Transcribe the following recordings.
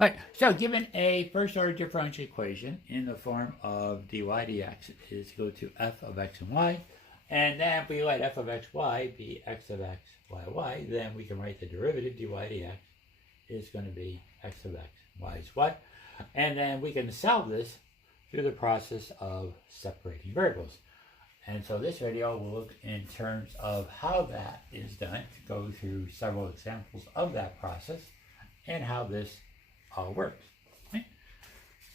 All right, so given a first order differential equation in the form of dy dx is equal to f of x and y, and then if we let f of x y be x of x y, then we can write the derivative dy dx is going to be x of x y is y. And then we can solve this through the process of separating variables. And so this video will look in terms of how that is done, to go through several examples of that process and how this all works. Okay?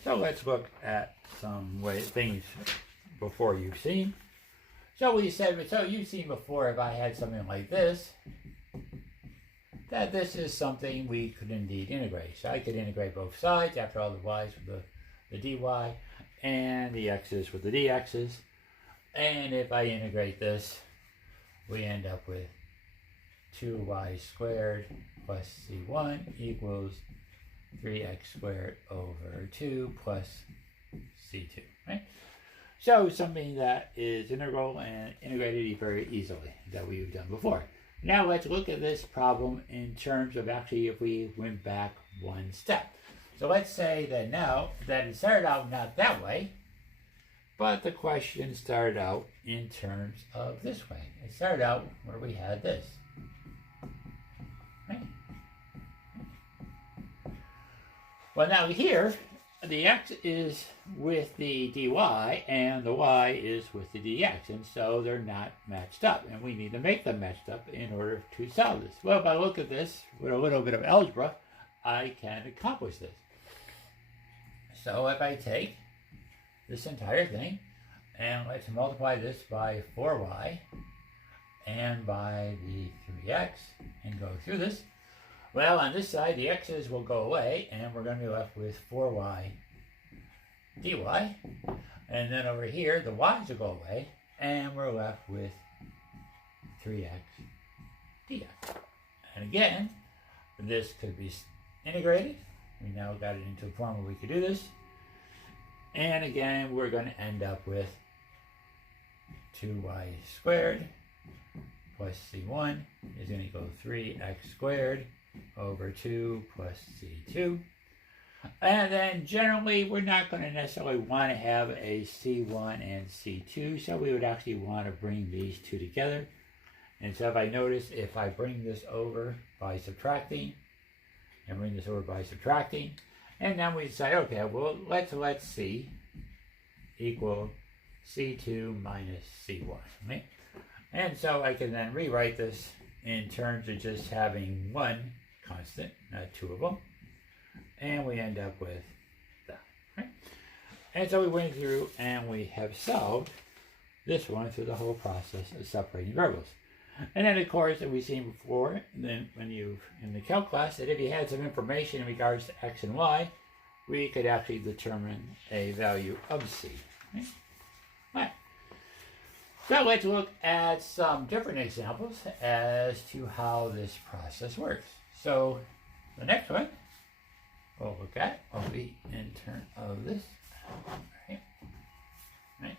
So let's look at some things before you've seen. So we said, so you've seen before, if I had something like this, that this is something we could indeed integrate. So I could integrate both sides, after all the y's with the dy, and the x's with the dx's. And if I integrate this, we end up with 2y squared plus c1 equals 3x squared over 2 plus c2, right? So something that is integral and integrated very easily that we've done before. Now let's look at this problem in terms of actually if we went back one step. So let's say that now that it started out not that way, but the question started out in terms of this way. It started out where we had this. Right? Well, now here, the x is with the dy and the y is with the dx, and so they're not matched up, and we need to make them matched up in order to solve this. Well, if I look at this with a little bit of algebra, I can accomplish this. So if I take this entire thing, and let's multiply this by 4y and by the 3x and go through this. Well, on this side, the x's will go away, and we're going to be left with 4y dy. And then over here, the y's will go away, and we're left with 3x dx. And again, this could be integrated. We now got it into a form where we could do this. And again, we're going to end up with 2y squared plus c1 is going to equal 3x squared over 2 plus c2. And then generally, we're not going to necessarily want to have a c1 and c2, so we would actually want to bring these two together. And so if I notice, if I bring this over by subtracting, and bring this over by subtracting, and then we decide, okay, well, let's c equal c2 minus c1, right? And so I can then rewrite this in terms of just having one constant, not two of them. And we end up with that, right? And so we went through and we have solved this one through the whole process of separating variables. And then, of course, as we've seen before, then when you in the calc class, that if you had some information in regards to x and y, we could actually determine a value of c. Right? All right. So let's look at some different examples as to how this process works. So the next one we'll look at will be in terms of this. Right. Right.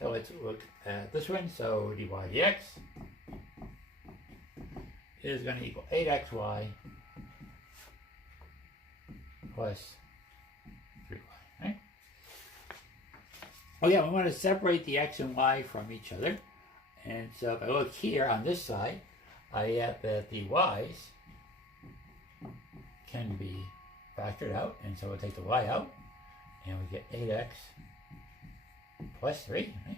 So let's look at this one. So dy dx is going to equal 8xy plus 3y. Right? Oh yeah, we want to separate the x and y from each other. And so if I look here on this side, I have that the y's can be factored out. And so we'll take the y out, and we get 8x plus 3. Right?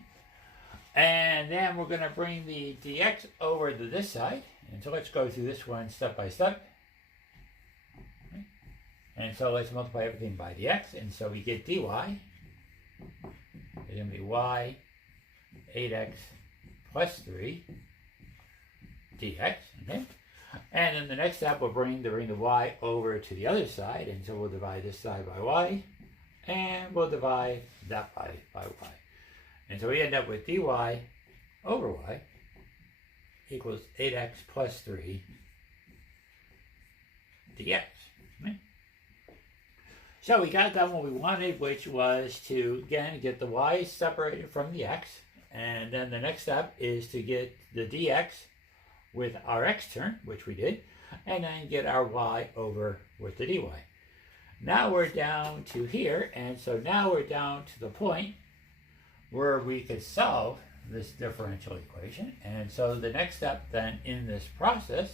And then we're going to bring the dx over to this side. And so let's go through this one step by step. Right? And so let's multiply everything by dx. And so we get dy is going to be y 8x plus 3 dx. Okay? And then the next step, we'll bring the y over to the other side. And so we'll divide this side by y. And we'll divide that by y. And so we end up with dy over y equals 8x plus 3 dx. Right? So we got done what we wanted, which was to, again, get the y separated from the x. And then the next step is to get the dx with our x term, which we did. and then get our y over with the dy. Now we're down to here, and so now we're down to the point where we could solve this differential equation. And so the next step then in this process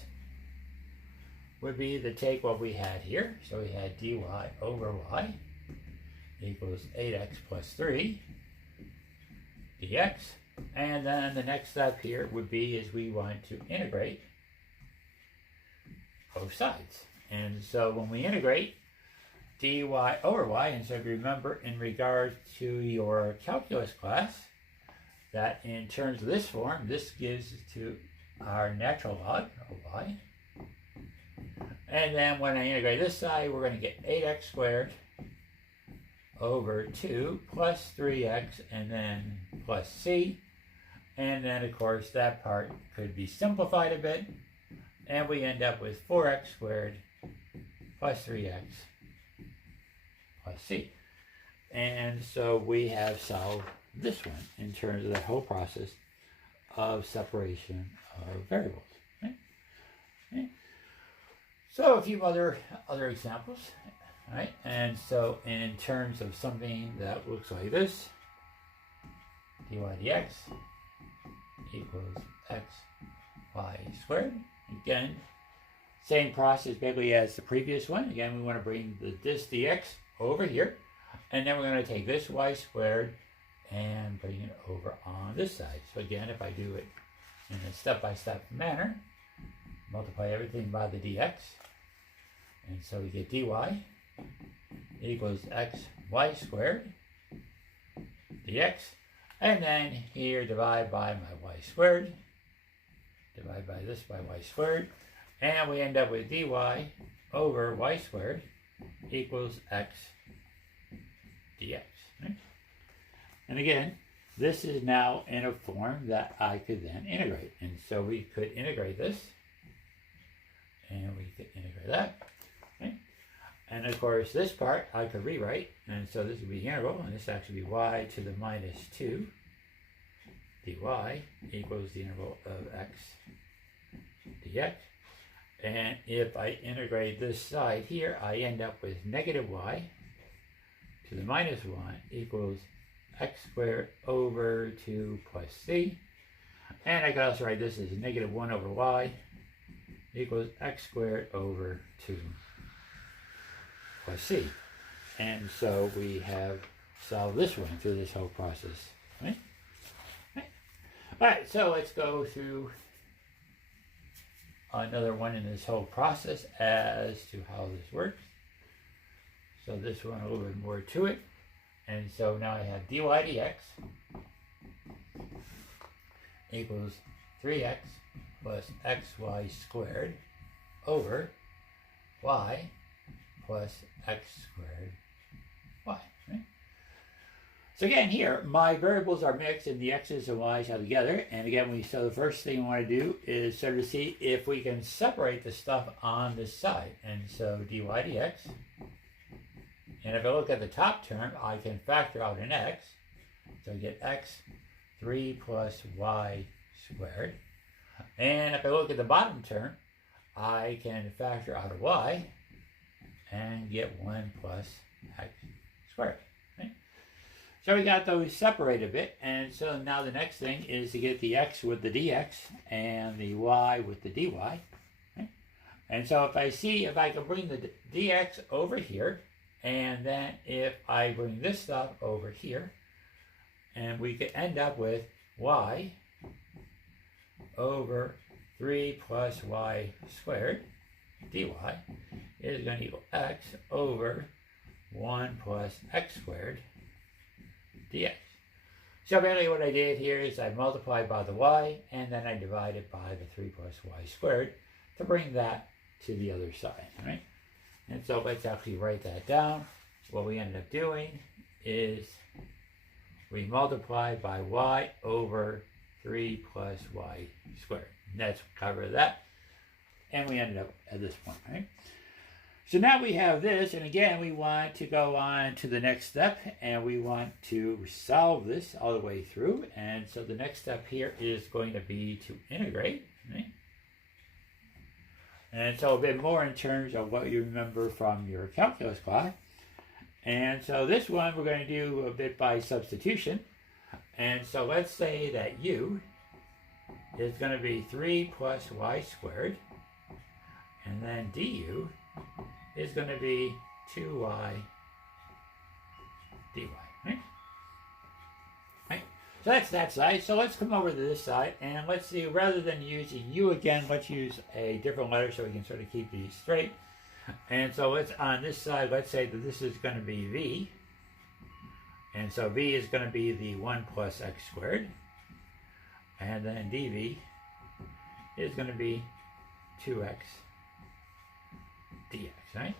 would be to take what we had here. So we had dy over y equals 8x plus 3 dx. And then the next step here would be is we want to integrate both sides. And so when we integrate dy over y, and so if you remember in regards to your calculus class, that in terms of this form, this gives to our natural log of y. And then when I integrate this side, we're going to get 8x squared over 2 plus 3x and then plus c. And then, of course, that part could be simplified a bit. And we end up with 4x squared plus 3x plus c. And so we have solved this one in terms of the whole process of separation of variables. Okay? Okay. So a few other examples. Right? And so in terms of something that looks like this, dy dx equals x y squared. Again, same process basically as the previous one. Again, we want to bring this dx over here, and then we're going to take this y squared and bring it over on this side. So again, if I do it in a step-by-step manner, multiply everything by the dx, and so we get dy equals x y squared dx, and then here divide by my y squared, divide by this by y squared, and we end up with dy over y squared equals x dx. Right? And again, this is now in a form that I could then integrate, and so we could integrate this, and we could integrate that. Okay? And of course, this part I could rewrite, and so this would be integral, and this actually be y to the minus 2 dy equals the integral of x dx. And if I integrate this side here, I end up with negative y to the minus 1 equals x squared over 2 plus c. And I can also write this as negative 1 over y equals x squared over 2 plus c. And so we have solved this one through this whole process. Right? Right. All right, so let's go through another one in this whole process as to how this works. So this one a little bit more to it. And so now I have dy dx equals 3x plus xy squared over y plus x squared y. Right? So again, here my variables are mixed and the x's and y's are together. And again, so the first thing we want to do is sort of see if we can separate the stuff on this side. And so dy dx. And if I look at the top term, I can factor out an x. So I get x 3 plus y squared. And if I look at the bottom term, I can factor out a y and get 1 plus x squared. Right? So we got those separated a bit. And so now the next thing is to get the x with the dx and the y with the dy. Right? And so if I see if I can bring the dx over here, and then if I bring this stuff over here, and we could end up with y over 3 plus y squared dy is going to equal x over 1 plus x squared dx. So basically what I did here is I multiplied by the y, and then I divided by the 3 plus y squared to bring that to the other side. Right? And so let's actually write that down. What we ended up doing is we multiply by y over 3 plus y squared. And that's cover that. And we ended up at this point, right? So now we have this, and again, we want to go on to the next step, and we want to solve this all the way through. And so the next step here is going to be to integrate, right? And so a bit more in terms of what you remember from your calculus class. And so this one we're going to do a bit by substitution. And so let's say that u is going to be 3 plus y squared. And then du is going to be 2y dy. Right? Right? So that's that side. So let's come over to this side and let's see, rather than using u again, let's use a different letter so we can sort of keep these straight. And so let's, on this side, let's say that this is going to be v. And so v is going to be the 1 plus x squared. And then dv is going to be 2x dx, right?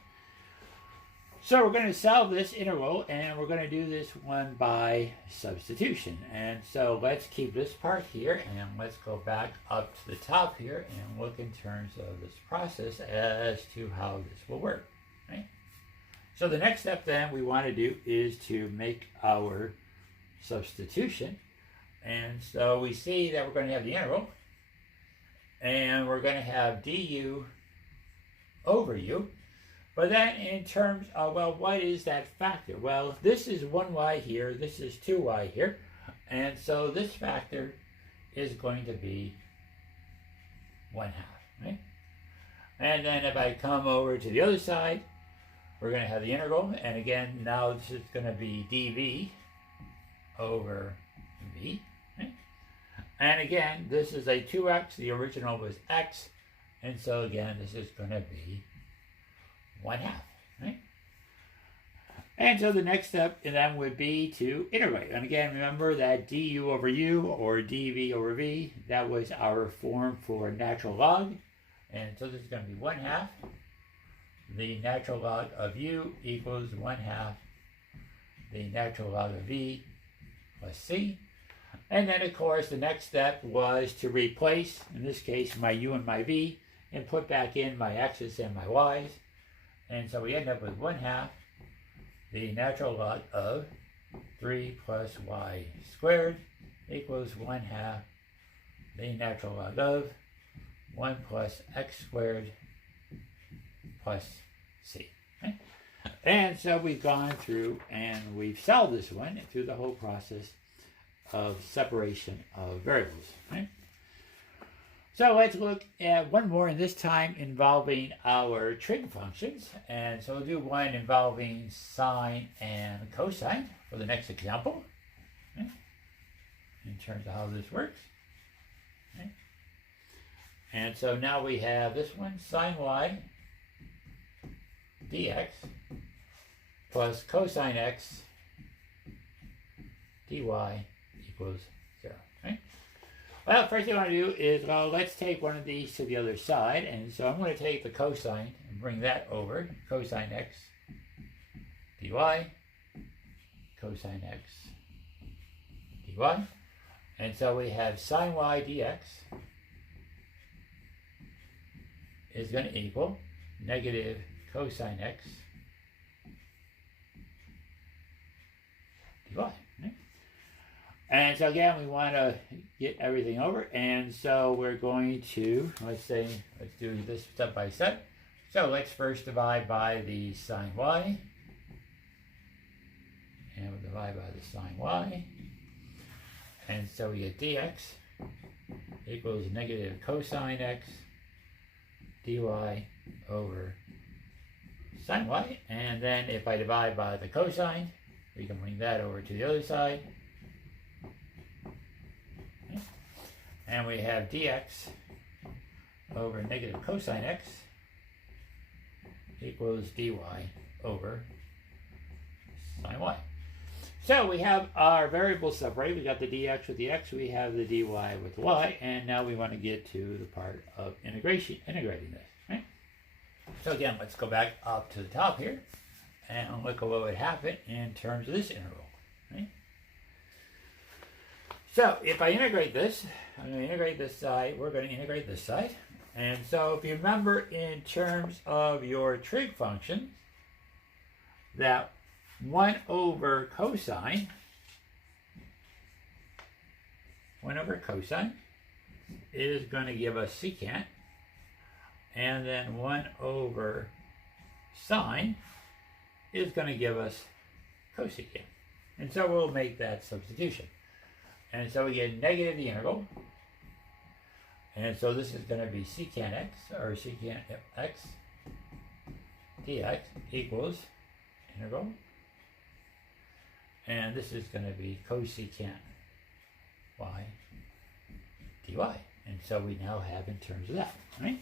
So we're going to solve this integral, and we're going to do this one by substitution. And so let's keep this part here, and let's go back up to the top here and look in terms of this process as to how this will work, right? So the next step then we want to do is to make our substitution. And so we see that we're going to have the integral, and we're going to have du over u. But then in terms of, well, what is that factor? Well, this is 1y here, this is 2y here, and so this factor is going to be 1/2, right? And then if I come over to the other side, we're going to have the integral, and again, now this is going to be dv over v, right? And again, this is a 2x, the original was x, and so again, this is going to be 1/2, right? And so the next step then would be to integrate. And again, remember that du over u or dv over v, that was our form for natural log. And so this is going to be 1/2. The natural log of u equals 1/2 the natural log of v plus c. And then, of course, the next step was to replace, in this case, my u and my v, and put back in my x's and my y's. And so we end up with 1/2 the natural log of 3 plus y squared equals 1/2 the natural log of 1 plus x squared plus c. Right? And so we've gone through and we've solved this one through the whole process of separation of variables. Right? So let's look at one more, and this time involving our trig functions. And so we'll do one involving sine and cosine for the next example, okay, in terms of how this works. Okay. And so now we have this one, sine y dx plus cosine x dy equals 0. Right? Well, first thing I want to do is, well, let's take one of these to the other side. And so I'm going to take the cosine and bring that over. Cosine x dy, cosine x dy. And so we have sine y dx is going to equal negative cosine x dy. Right? And so again, we want to get everything over, and so we're going to, let's do this step by step. So let's first divide by the sine y, and we'll divide by the sine y, and so we get dx equals negative cosine x dy over sine y, and then if I divide by the cosine, we can bring that over to the other side. And we have dx over negative cosine x equals dy over sine y. So we have our variables separated. We got the dx with the x, we have the dy with the y, and now we want to get to the part of integrating this. Right? So again, let's go back up to the top here and look at what would happen in terms of this integral. Right? So if I integrate this, I'm going to integrate this side, we're going to integrate this side. And so if you remember in terms of your trig function, that 1 over cosine is going to give us secant. and then 1 over sine is going to give us cosecant. And so we'll make that substitution. And so we get negative the integral. And so this is going to be secant x, or secant x dx equals integral. And this is going to be cosecant y dy. And so we now have in terms of that, right?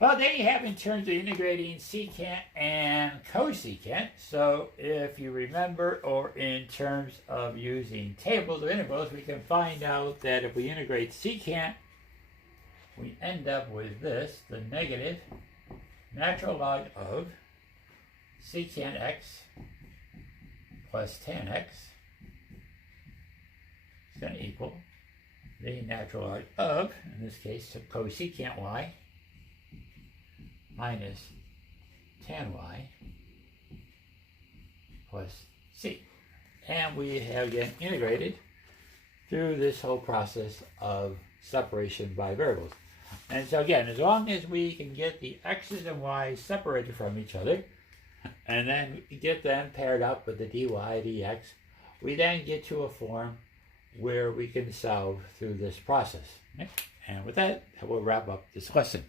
Well, there you have in terms of integrating secant and cosecant. So if you remember, or in terms of using tables of integrals, we can find out that if we integrate secant, we end up with this, the negative natural log of secant x plus tan x is going to equal the natural log of, in this case, cosecant y minus tan y plus c. And we have again integrated through this whole process of separation by variables. And so again, as long as we can get the x's and y's separated from each other, and then get them paired up with the dy dx, we then get to a form where we can solve through this process. And with that, we'll wrap up this lesson.